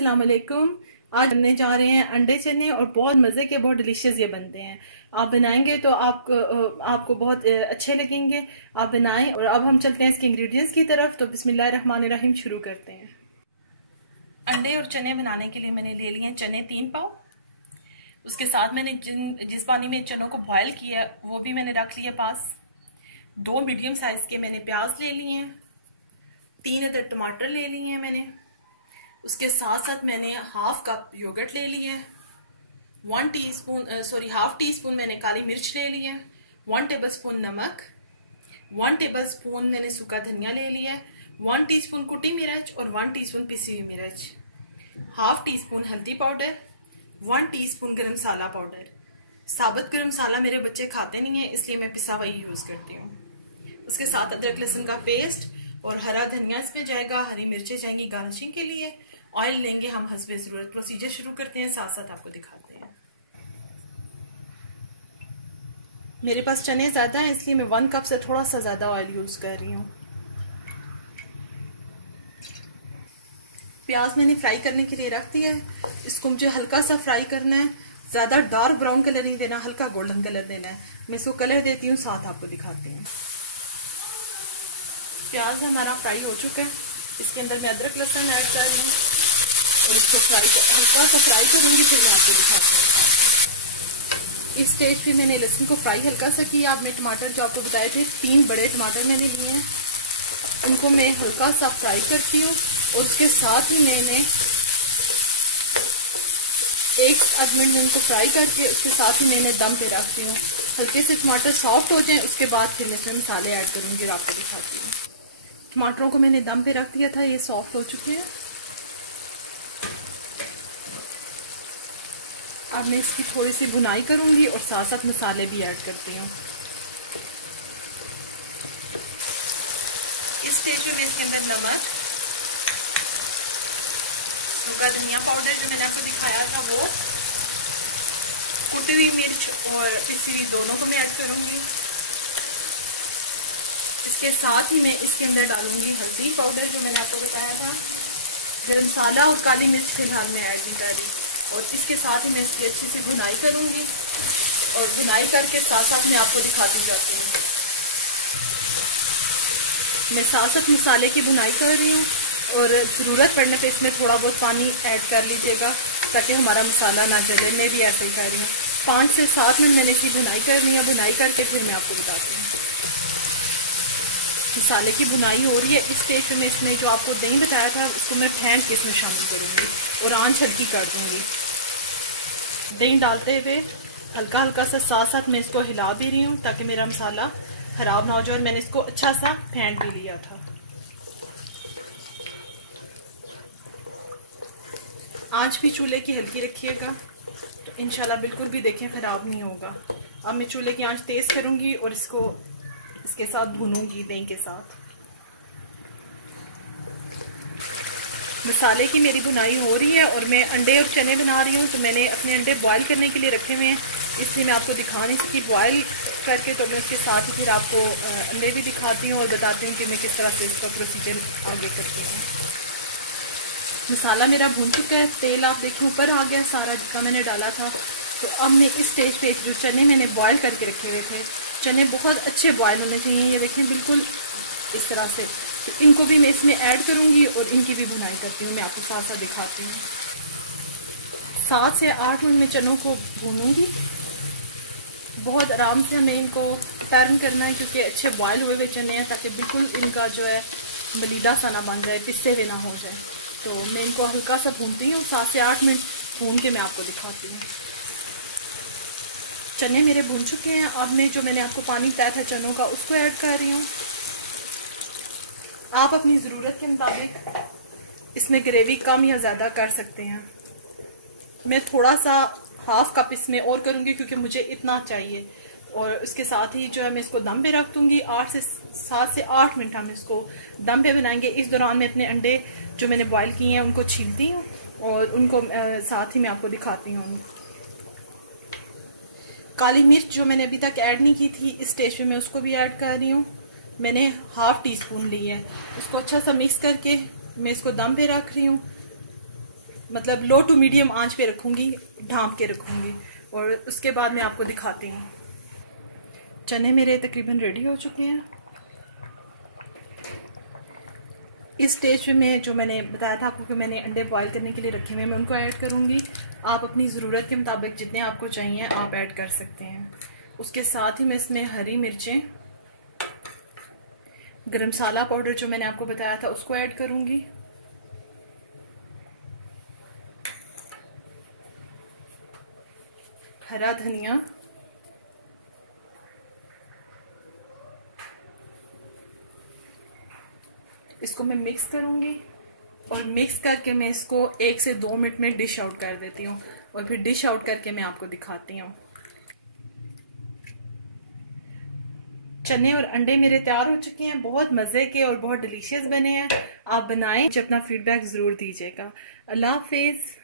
अस्सलाम वालेकुम। आज बनने जा रहे हैं अंडे चने और बहुत मज़े के, बहुत डिलीशियस ये बनते हैं। आप बनाएंगे तो आपको बहुत अच्छे लगेंगे। आप बनाएं। और अब हम चलते हैं इसके इंग्रेडिएंट्स की तरफ। तो बिस्मिल्लाहिर्रहमानिर्रहीम शुरू करते हैं। अंडे और चने बनाने के लिए मैंने ले लिए हैं चने 3 पाव। उसके साथ मैंने जिस पानी में चनों को बॉयल किया वो भी मैंने रख लिया पास। 2 मीडियम साइज के मैंने प्याज ले लिए हैं। 3 अदर टमाटर ले लिए हैं मैंने। उसके साथ साथ मैंने हाफ कप योगर्ट ले लिया है। हाफ टी स्पून मैंने काली मिर्च ले ली है। 1 टेबलस्पून नमक, 1 टेबलस्पून मैंने सूखा धनिया ले लिया है। 1 टीस्पून कुटी मिर्च और 1 टीस्पून पिसी हुई मिर्च, हाफ टी स्पून हल्दी पाउडर, 1 टीस्पून गरम मसाला पाउडर। साबुत गरम मसाला मेरे बच्चे खाते नहीं है, इसलिए मैं पिसा हुआ यूज करती हूँ। उसके साथ अदरक लहसुन का पेस्ट और हरा धनिया इसमें जाएगा। हरी मिर्चें जाएंगी गार्निशिंग के लिए। ऑयल लेंगे हम हस्बे जरूरत। प्रोसीजर शुरू करते हैं, साथ साथ आपको दिखाते हैं। मेरे पास चने ज्यादा हैं, इसलिए मैं 1 कप से थोड़ा सा ज्यादा ऑयल यूज कर रही हूँ। प्याज मैंने फ्राई करने के लिए रख दिया है। इसको मुझे हल्का सा फ्राई करना है, ज्यादा डार्क ब्राउन कलर नहीं देना, हल्का गोल्डन कलर देना है। मैं इसको कलर देती हूँ, साथ आपको दिखाती हूँ। प्याज हमारा फ्राई हो चुका है। इसके अंदर मैं अदरक लहसुन ऐड कर रही हूँ और इसको हल्का सा फ्राई करूंगी, फिर मैं आपको दिखाती हूँ। इस स्टेज पे मैंने लहसुन को फ्राई हल्का सा किया। अब मैं टमाटर जो आपको बताए थे 3 बड़े टमाटर मैंने लिए हैं, उनको मैं हल्का सा फ्राई करती हूँ। और उसके साथ ही मैंने 1 मिनट में उनको फ्राई करके उसके साथ ही मैंने दम पे रखती हूँ। हल्के से टमाटर सॉफ्ट हो जाएं, उसके बाद फिर मैं इसमें मसाले ऐड करूंगी और आपको दिखाती हूँ। टमाटरों को मैंने दम पे रख दिया था, ये सॉफ्ट हो चुके हैं। अब मैं इसकी थोड़ी सी भुनाई करूंगी और साथ साथ मसाले भी ऐड करती हूँ। इस स्टेज पे मैं इसके अंदर नमक, सूखा धनिया पाउडर जो मैंने आपको दिखाया था वो, कुटी हुई मिर्च और पिसी हुई दोनों को मैं ऐड करूंगी। इसके साथ ही मैं इसके अंदर डालूंगी हल्दी पाउडर जो मैंने आपको बताया था। गरम मसाला और काली मिर्च फिलहाल मैं ऐड नहीं कर रही। और इसके साथ ही मैं इसकी अच्छी सी भुनाई करूंगी और भुनाई करके साथ साथ मैं आपको दिखाती जाती हूँ। मैं साथ साथ मसाले की भुनाई कर रही हूँ और ज़रूरत पड़ने पे इसमें थोड़ा बहुत पानी ऐड कर लीजिएगा ताकि हमारा मसाला ना जले। मैं भी ऐसे ही कर रही हूँ। 5 से 7 मिनट मैंने इसकी भुनाई करनी है। भुनाई करके फिर मैं आपको बताती हूँ। मसाले की भुनाई हो रही है। इस स्टेज में इसमें जो आपको दही बताया था उसको मैं फेंट के इसमें शामिल करूंगी और आंच हल्की कर दूंगी। दही डालते हुए हल्का हल्का सा साथ साथ मैं इसको हिला भी रही हूँ ताकि मेरा मसाला खराब ना हो जाए। और मैंने इसको अच्छा सा फेंट भी लिया था। आंच भी चूल्हे की हल्की रखिएगा तो इंशाल्लाह बिल्कुल भी देखें खराब नहीं होगा। अब मैं चूल्हे की आंच तेज करूंगी और इसको इसके साथ भूनूंगी दही के साथ। मसाले की मेरी भुनाई हो रही है और मैं अंडे और चने बना रही हूँ। तो मैंने अपने अंडे बॉयल करने के लिए रखे हुए हैं, इसलिए मैं आपको दिखा नहीं सकी बॉयल करके। तो मैं उसके साथ ही फिर आपको अंडे भी दिखाती हूँ और बताती हूँ कि मैं किस तरह से इसका प्रोसीजर आगे करती हूँ। मसाला मेरा भून चुका है। तेल आप देखें ऊपर आ गया सारा जितना मैंने डाला था। तो अब मैं इस स्टेज पे जो चने मैंने बॉयल करके रखे हुए थे, चने बहुत अच्छे बॉयल होने चाहिए, ये देखें बिल्कुल इस तरह से। तो इनको भी मैं इसमें ऐड करूंगी और इनकी भी भुनाई करती हूँ। मैं आपको साथ साथ दिखाती हूँ। 7 से 8 मिनट में चनों को भूनूंगी। बहुत आराम से हमें इनको टर्न करना है क्योंकि अच्छे बॉयल हुए हुए चने हैं, ताकि बिल्कुल इनका जो है मलीदा सा ना बन जाए, पिस्से हुए ना हो जाए। तो मैं इनको हल्का सा भूनती हूँ। 7 से 8 मिनट भून के मैं आपको दिखाती हूँ। चने मेरे भून चुके हैं। अब मैं जो मैंने आपको पानी बताया था चनों का उसको ऐड कर रही हूँ। आप अपनी ज़रूरत के मुताबिक इसमें ग्रेवी कम या ज़्यादा कर सकते हैं। मैं थोड़ा सा हाफ कप इसमें और करूँगी क्योंकि मुझे इतना चाहिए। और उसके साथ ही जो है मैं इसको दम पे रख दूँगी। 7 से 8 मिनट हम इसको दम पे बनाएंगे। इस दौरान मैं अपने अंडे जो मैंने बॉयल किए हैं उनको छीलती हूँ और उनको साथ ही मैं आपको दिखाती हूँ। काली मिर्च जो मैंने अभी तक ऐड नहीं की थी, इस स्टेज पे मैं उसको भी ऐड कर रही हूँ। मैंने हाफ टी स्पून ली है। इसको अच्छा सा मिक्स करके मैं इसको दम पे रख रही हूँ। मतलब लो टू मीडियम आंच पे रखूंगी, ढांप के रखूंगी, और उसके बाद मैं आपको दिखाती हूँ। चने मेरे तकरीबन रेडी हो चुके हैं। इस स्टेज पे मैं जो मैंने बताया था आपको कि मैंने अंडे बॉईल करने के लिए रखे हुए हैं, मैं उनको ऐड करूंगी। आप अपनी ज़रूरत के मुताबिक जितने आपको चाहिए आप ऐड कर सकते हैं। उसके साथ ही मैं इसमें हरी मिर्चें, गरम मसाला पाउडर जो मैंने आपको बताया था उसको ऐड करूंगी, हरा धनिया, इसको मैं मिक्स करूंगी और मिक्स करके मैं इसको 1 से 2 मिनट में डिश आउट कर देती हूँ और फिर डिश आउट करके मैं आपको दिखाती हूँ। चने और अंडे मेरे तैयार हो चुके हैं, बहुत मज़े के और बहुत डिलीशियस बने हैं। आप बनाएं, अपना फीडबैक ज़रूर दीजिएगा। अल्लाह हाफिज़।